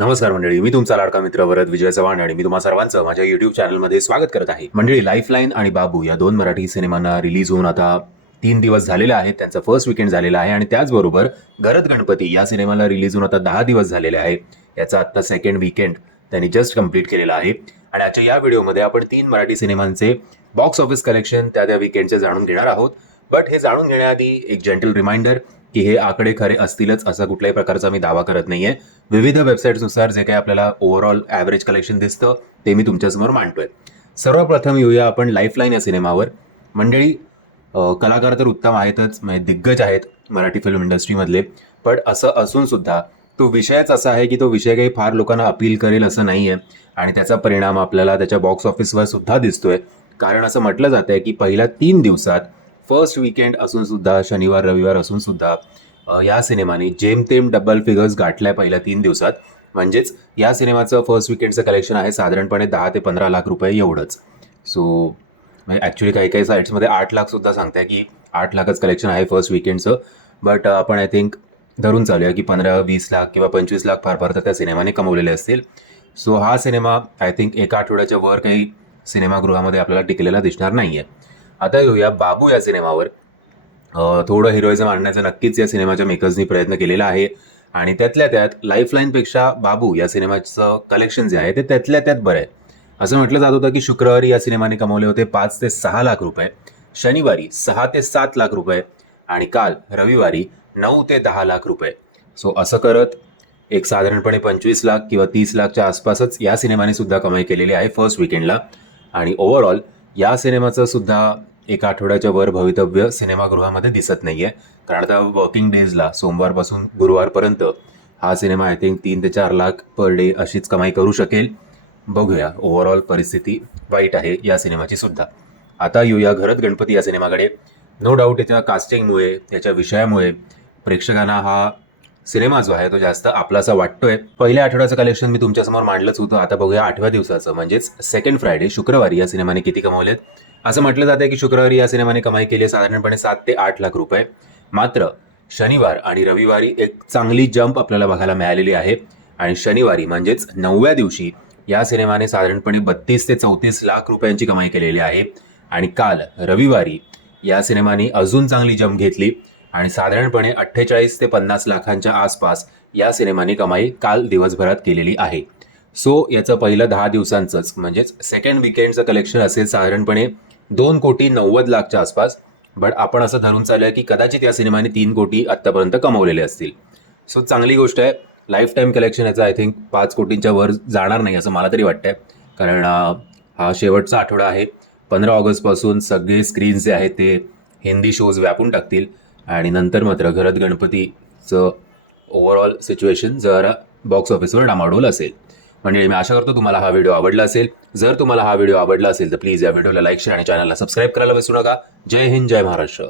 नमस्कार मंडळी, मी तुमचा लाडका मित्र वरद विजय चव्हाण आणि मी तुम्हा सर्वांचं माझ्या युट्यूब चॅनलमध्ये स्वागत करत आहे. मंडळी, लाईफलाईन आणि बाबू या दोन मराठी सिनेमांना रिलीज होऊन आता 3 दिवस झालेले आहेत. त्यांचा फर्स्ट वीकेंड झालेला आहे आणि त्याचबरोबर घरत गणपती या सिनेमाला रिलीज होऊन आता 10 दिवस झालेले आहे. याचा आता सेकंड वीकेंड त्यांनी जस्ट कंप्लीट केलेला आहे आणि आजच्या या व्हिडिओमध्ये आपण 3 मराठी सिनेमांचे बॉक्स ऑफिस कलेक्शन त्या वीकेंडचे जाणून घेणार आहोत. बट हे जाणून घेण्याआधी एक जेंटल रिमाइंडर की हे आकडे खरे असतीलच असा कुठल्याही प्रकारचा मी दावा करत नाहीये. विविध वेबसाईट्सनुसार जे काही आपल्याला ओव्हरऑल ॲव्हरेज कलेक्शन दिसतं ते मी तुमच्यासमोर मांडतोय. सर्वप्रथम येऊया आपण लाईफलाईन या सिनेमावर. मंडळी, कलाकार तर उत्तम आहेतच, म्हणजे दिग्गज आहेत मराठी फिल्म इंडस्ट्रीमधले. पण असं असून सुद्धा तो विषयच असा आहे की तो विषय काही फार लोकांना अपील करेल असं नाही आहे आणि त्याचा परिणाम आपल्याला त्याच्या बॉक्स ऑफिसवर सुद्धा दिसतोय. कारण असं म्हटलं जात आहे की पहिल्या 3 दिवसात फर्स्ट वीकेंड असून सुद्धा, शनिवार रविवार असून सुद्धा या सिनेमाने जेमतेम डबल फिगर्स गाठल्या पहिल्या 3 दिवसात. म्हणजेच या सिनेमाचं फर्स्ट वीकेंडचं कलेक्शन आहे साधारणपणे 10 ते 15 लाख रुपये एवढंच. सो म्हणजे ॲक्च्युली काही काही साईट्समध्ये 8 लाख सुद्धा सांगताय की 8 लाखच कलेक्शन आहे फर्स्ट वीकेंडचं. बट आपण आय थिंक धरून चालूया की 15-20 लाख किंवा 25 लाख फार फार तर त्या सिनेमाने कमवलेले असतील. सो हा सिनेमा आय थिंक एका आठवड्याच्या वर काही सिनेमागृहामध्ये आपल्याला टिकलेला दिसणार नाही आहे. आता येऊया बाबू या सिनेमावर. थोडं हिरोइझम आणण्याचा नक्कीच या सिनेमाच्या मेकर्सनी प्रयत्न केलेला आहे आणि त्यातल्या त्यात लाईफलाईनपेक्षा बाबू या सिनेमाचं कलेक्शन जे आहे ते त्यातल्या त्यात बरं आहे. असं म्हटलं जात होतं की शुक्रवारी या सिनेमाने कमवले होते 5 ते 6 लाख रुपये, शनिवारी 6 ते 7 लाख रुपये आणि काल रविवारी 9 ते 10 लाख रुपये. सो असं करत एक साधारणपणे 25 लाख किंवा 30 लाखच्या आसपासच या सिनेमाने सुद्धा कमाई केलेली आहे फर्स्ट वीकेंडला. आणि ओव्हरऑल या सिनेमाचं सुद्धा एका आठवड्याच्या वर भवितव्य सिनेमागृहामध्ये दिसत नाहीये. कारण आता वर्किंग डेजला सोमवारपासून गुरुवारपर्यंत हा सिनेमा आय थिंक 3 ते 4 लाख पर डे अशीच कमाई करू शकेल. बघूया, ओव्हरऑल परिस्थिती वाईट आहे या सिनेमाची सुद्धा. आता येऊया घरत गणपती या सिनेमाकडे. नो डाऊट याच्या कास्टिंगमुळे, याच्या विषयामुळे प्रेक्षकांना हा सिनेमा जो आहे तो जास्त आपलासा वाटतोय. पहिल्या आठवड्याचं कलेक्शन मी तुमच्यासमोर मांडलंच होतं. आता बघूया 8व्या दिवसाचं, म्हणजेच सेकंड फ्रायडे शुक्रवारी या सिनेमाने किती कमवलेत. असं म्हटलं जातं की शुक्रवारी या सिनेमाने कमाई केली आहे साधारणपणे 7 ते 8 लाख रुपये. मात्र शनिवार आणि रविवारी एक चांगली जंप आपल्याला बघायला मिळालेली आहे आणि शनिवारी म्हणजेच 9व्या दिवशी या सिनेमाने साधारणपणे 32 ते 34 लाख रुपयांची कमाई केलेली आहे आणि काल रविवारी या सिनेमाने अजून चांगली जंप घेतली आणि साधारणपणे 48 ते 50 लाखांच्या आसपास या सिनेमाने कमाई काल दिवसभरात केलेली आहे. सो याचं पहिलं 10 दिवसांचंच म्हणजेच सेकंड वीकेंडचं कलेक्शन असेल साधारणपणे 2,90,00,000च्या आसपास. बट आपण असं धरून चालूया की कदाचित या सिनेमाने 3 कोटी आत्तापर्यंत कमवलेले असतील. सो चांगली गोष्ट आहे. लाईफ टाईम कलेक्शन याचं आय थिंक 5 कोटींच्या वर जाणार नाही असं मला तरी वाटतंय. कारण हा शेवटचा आठवडा आहे. 15 ऑगस्टपासून सगळे स्क्रीन्स जे आहेत ते हिंदी शोज व्यापून टाकतील आणि नंतर मात्र घरत गणपतीचं ओव्हरऑल सिच्युएशन जरा बॉक्स ऑफिसवर डामाडोल असेल. म्हणजे मी आशा करतो तुम्हाला हा व्हिडिओ आवडला असेल. जर तुम्हाला हा व्हिडिओ आवडला असेल तर प्लीज या व्हिडिओला लाईक, शेअर आणि चॅनलला सबस्क्राईब करायला विसरू नका. जय हिंद, जय महाराष्ट्र.